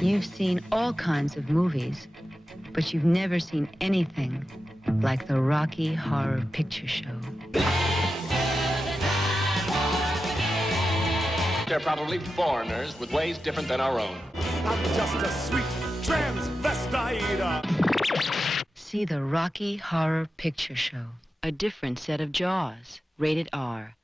You've seen all kinds of movies, but you've never seen anything like the Rocky Horror Picture Show. They're probably foreigners with ways different than our own. I'm just a sweet transvestite. See the Rocky Horror Picture Show. A different set of Jaws. Rated R.